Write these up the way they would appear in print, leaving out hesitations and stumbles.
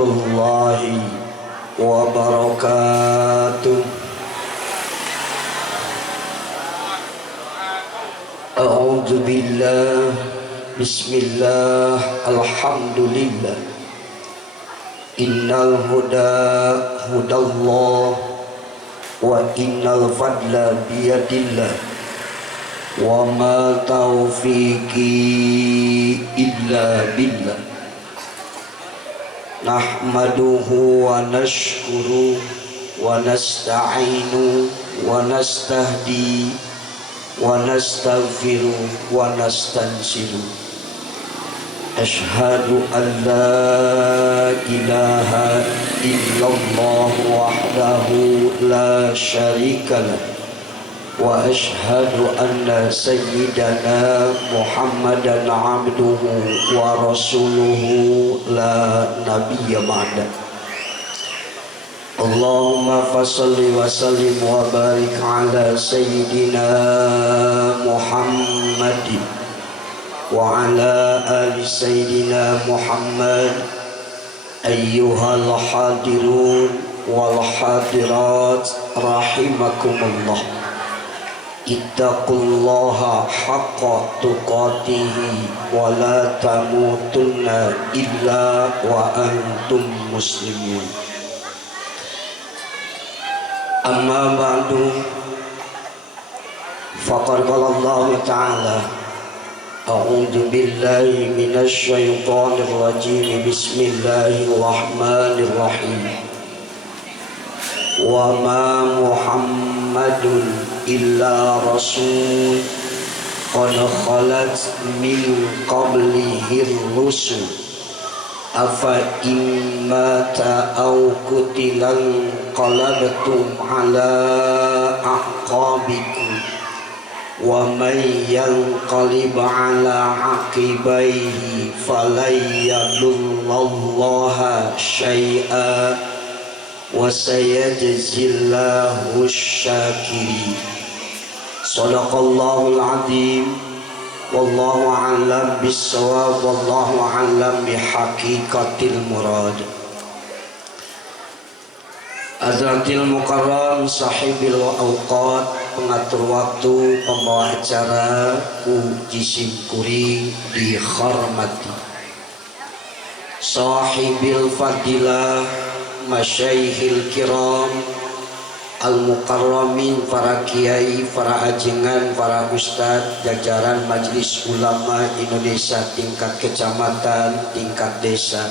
warahmatullahi wabarakatuh. A'udzu billah, bismillah, alhamdulillah. Innal huda hudallah wa innal fadla biyadillah wa ma taufiqi illa billah. Nahmaduhu wa nashkuru wa nasta'inu wa nastahdi wa nastaghfiru wa nastansiru. Ashhadu an la ilaha illallah wahdahu la syarikalah wa ashhadu anna sayyidana Muhammadan abduhu wa rasuluhu la nabiyya ba'da. Allahumma fasalli wa sallim wa barik ala sayyidina Muhammadin wa ala ali sayyidina Muhammad. Ayyuhal hadirun wal hadirat rahimakumullah. Ittaqullaha haqqa tuqatihi wa la tamutunna illa wa antum muslimun. Amma ba'du, faqad qala Allah ta'ala a'udzu billahi minasy syaithanir rajim. Bismillahirrahmanirrahim. Wa ma Muhammadun illa rasul qad khalat min qablihi rusul afa immata aw qutilan qalabtum ala aqabikum wa may yanqalib ala aqibaihi falan yadurrallaha syai'a wa sayajzillahu syakirin. Shadaqallahul azim. Wallahu a'lam bis-shawab, wallahu a'lam bihaqiqatil murad. Azratil Mukarram, sahibil awqat, pengatur waktu, pembawa acara, jisim kuring dihormati. Sahibil fadilah, masyaihil kiram, al-mukarramin, para kiai, para ajengan, para ustadz, jajaran majelis ulama Indonesia tingkat kecamatan, tingkat desa,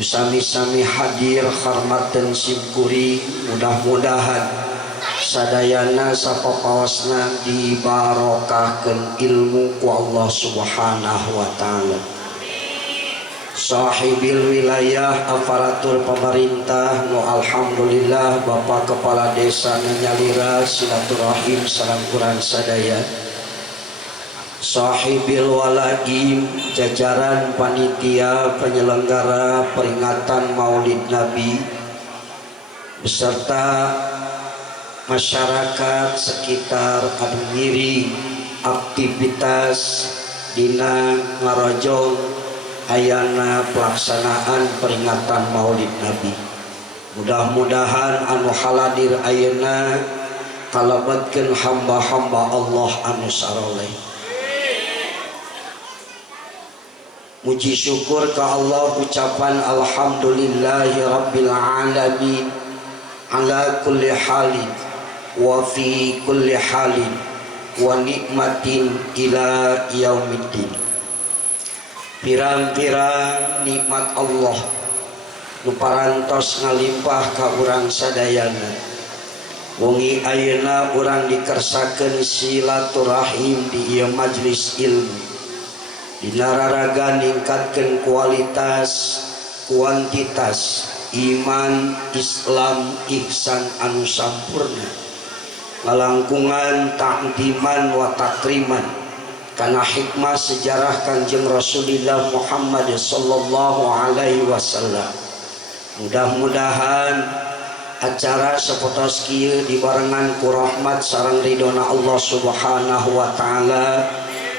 sami-sami hadir hormatan simkuring. Mudah-mudahan sadayana sapapawasna dibarokahkeun ilmu ku Allah subhanahu wa ta'ala. Sahibil wilayah, aparatur pemerintah, no alhamdulillah Bapak Kepala Desa Nyalira, silaturahim salam Quran sadaya. Sahibil walaim, jajaran panitia penyelenggara peringatan Maulid Nabi beserta masyarakat sekitar Adungiri, aktivitas dina ngarojong ayana pelaksanaan peringatan Maulid Nabi. Mudah-mudahan anu haladir ayeuna kalabatkeun hamba-hamba Allah anu saroleh. Muji syukur ka Allah, ucapan alhamdulillahi rabbil alamin ala kulli halin wa fi kulli halin wa nikmatin ila yaumiddin. Pirang-pirang nikmat Allah nu parantos ngalimpah ka urang sadayana. Wengi ayeuna urang dikersakeun silaturahim di ieu majelis ilmu, dina raraga ningkatkeun kualitas kuantitas iman Islam ihsan anu sampurna, ngalangkungan ta'diman wa takriman karena hikmah sejarah Kanjeng Rasulullah Muhammad sallallahu alaihi wasallam. Mudah-mudahan acara sapotos kieu dibarengan ku rahmat sareng ridona Allah subhanahu wa ta'ala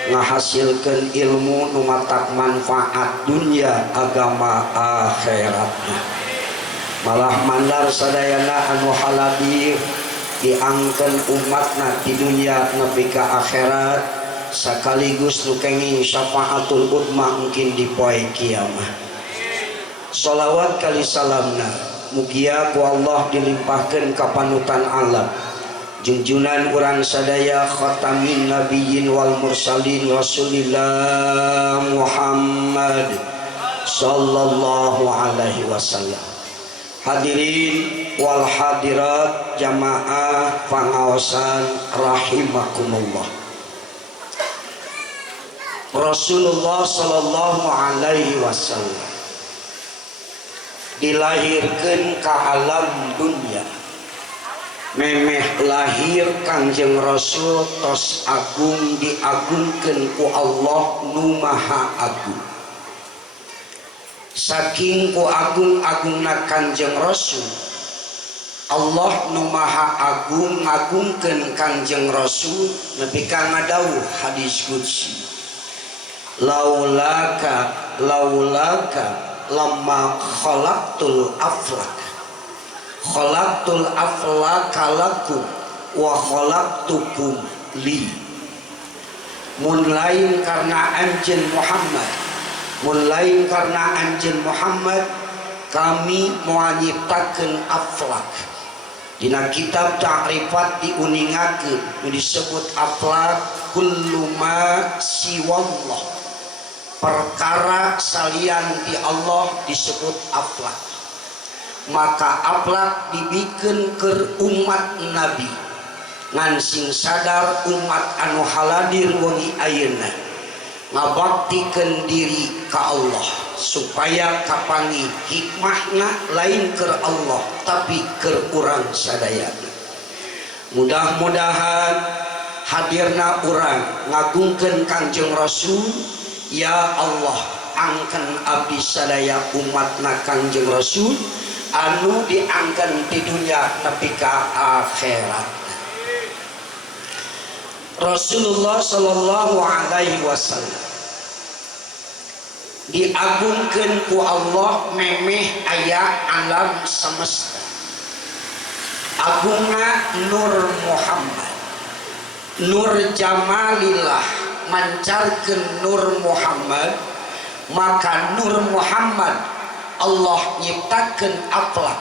ngahasilkeun ilmu nu matak manfaat dunia agama akhiratna. Malah mandar sadayana anu haladir diangkeun umatna di dunia nepi ka akhirat sakaligus nu kenging syafaatul udma mungkin di poe kiamah. Shalawat kali salamna mugia ku Allah dilimpahkeun ka panutan alam junjunan urang sadaya khatamin nabiyyin wal mursalin Rasulillah Muhammad sallallahu alaihi wasallam. Hadirin wal hadirat jamaah pangaosan rahimakumullah. Rasulullah sallallahu alaihi wasallam dilahirkeun ka alam dunia. Memeh lahir Kangjeng Rasul tos agung diagungkeun ku Allah nu maha agung. Saking ku agung-agungna Kangjeng Rasul, Allah nu maha agung ngagungkeun Kangjeng Rasul nepi ka ngadawuh hadis qudsi. Laulaka lamma khalaqtul aflaka lakum wa khalaqtukum li. Mun lain karena anjeun Muhammad, mun lain karena anjeun Muhammad kami moal nyiptakeun aflak. Dina kitab ta'rifat diuningakeun disebut aflak kullu ma siwallah, perkara salian di Allah disebut aflak. Maka aflak dibikeun keur umat Nabi ngan sing sadar umat anu haladir wengi ayeuna ngabaktikeun diri ka Allah supaya kapangi hikmahna lain keur Allah tapi keur urang sadayana. Mudah-mudahan hadirna urang ngagungkeun Kangjeng Rasul. Ya Allah, angken abdi sadaya umatna Kangjeng Rasul anu diangken di dunia nepi ka akhirat. Rasulullah sallallahu alaihi wasallam diagungkeun ku Allah memeh aya alam semesta. Agungna Nur Muhammad, Nur Jamalillah mancarkeun Nur Muhammad, maka Nur Muhammad Allah nyiptakeun aflak.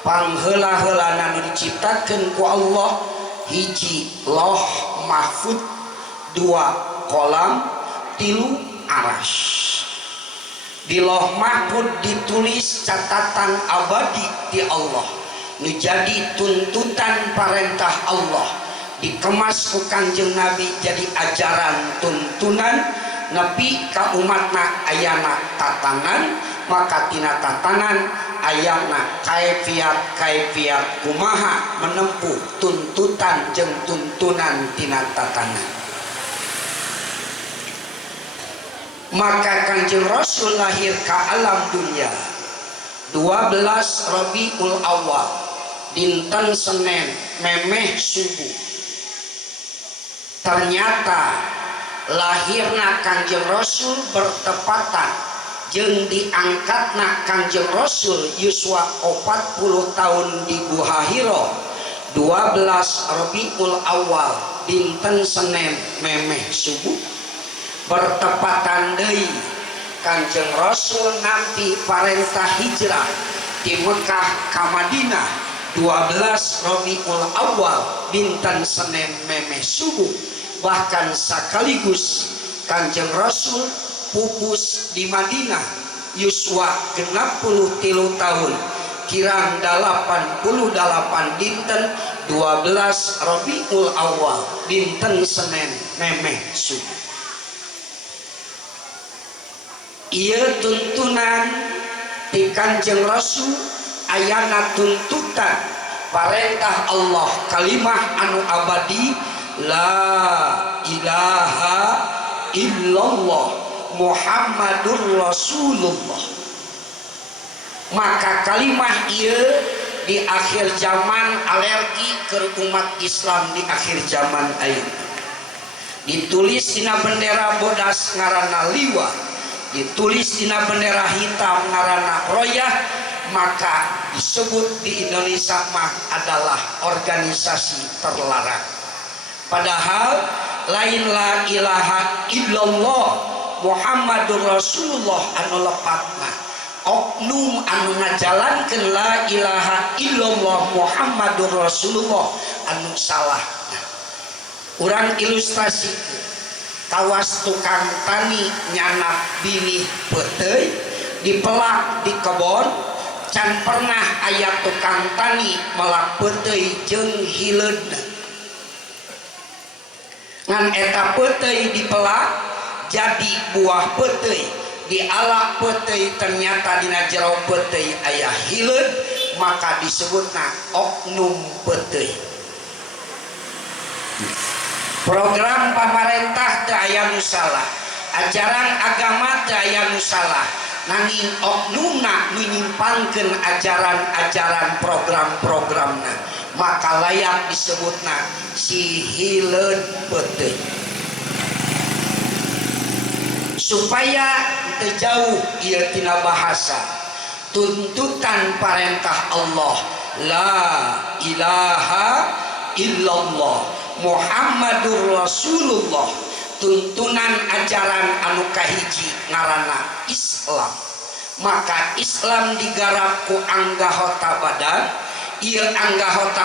Pangheula-heulana nu diciptakeun ku Allah hiji Lauh Mahfud, dua Qalam, tilu Arasy. Di Lauh Mahfud ditulis catatan abadi di Allah nu jadi tuntutan perintah Allah, dikemas ku Kanjeng Nabi jadi ajaran tuntunan nepi ka umatna ayana tatanan. Maka tina tatanan ayana kaifiat kumaha menempuh tuntutan jeung tuntunan tina tatanan. Maka Kanjeng Rasul lahir ka alam dunia 12 Rabiul Awal dinten Senin memeh subuh. Ternyata lahirna Kanjeng Rasul bertepatan jeung diangkatna Kanjeng Rasul yuswa 40 tahun di Gua Hira 12 Rabiul Awal dinten Senin memeh subuh. Bertepatan deui Kanjeng Rasul nampi parentah hijrah di Mekah ka Madinah 12 Rabiul Awal dinten Senin memeh subuh. Bahkan sakaligus Kanjeng Rasul pupus di Madinah yuswa 63 tahun kirang 88 dinten 12 Rabiul Awal dinten Senin memeh subuh. Ieu tuntunan di Kanjeng Rasul ayana tuntutan perintah Allah kalimah anu abadi la ilaha illallah Muhammadur Rasulullah. Maka kalimah ieu di akhir zaman alergi ke umat Islam di akhir zaman ayeuna. ditulis dina bendera bodas ngaranna liwa, ditulis dina bendera hitam ngaranna royah, maka disebut di Indonesia mah adalah organisasi terlarang. Padahal lain la ilaha illallah Muhammadur Rasulullah anu lepatna oknum anu ngajalankeun la ilaha illallah Muhammadur Rasulullah anu salah. Urang ilustrasi kawas tukang tani nyanak binih peuteuy dipelak di kebon, can pernah aya tukang tani melak peuteuy jeung hileudna. Ngan eta peuteuy dipelak jadi buah peuteuy, dialak peuteuy ternyata dina jero peuteuy aya hileud, maka disebutna oknum peuteuy. Program pamarentah teu aya nu salah, ajaran agama teu aya nu salah, nanging oknumna nu nyimpangkeun ajaran-ajaran program-programna, maka layak disebutna si hileud peuteuy. Supaya teu jauh ieu tina bahasa, tuntutan parentah Allah la ilaha illallah Muhammadur Rasulullah, tuntunan ajaran anu kahiji ngaranna Islam. Maka Islam digarap ku anggahota badan, ieu anggahota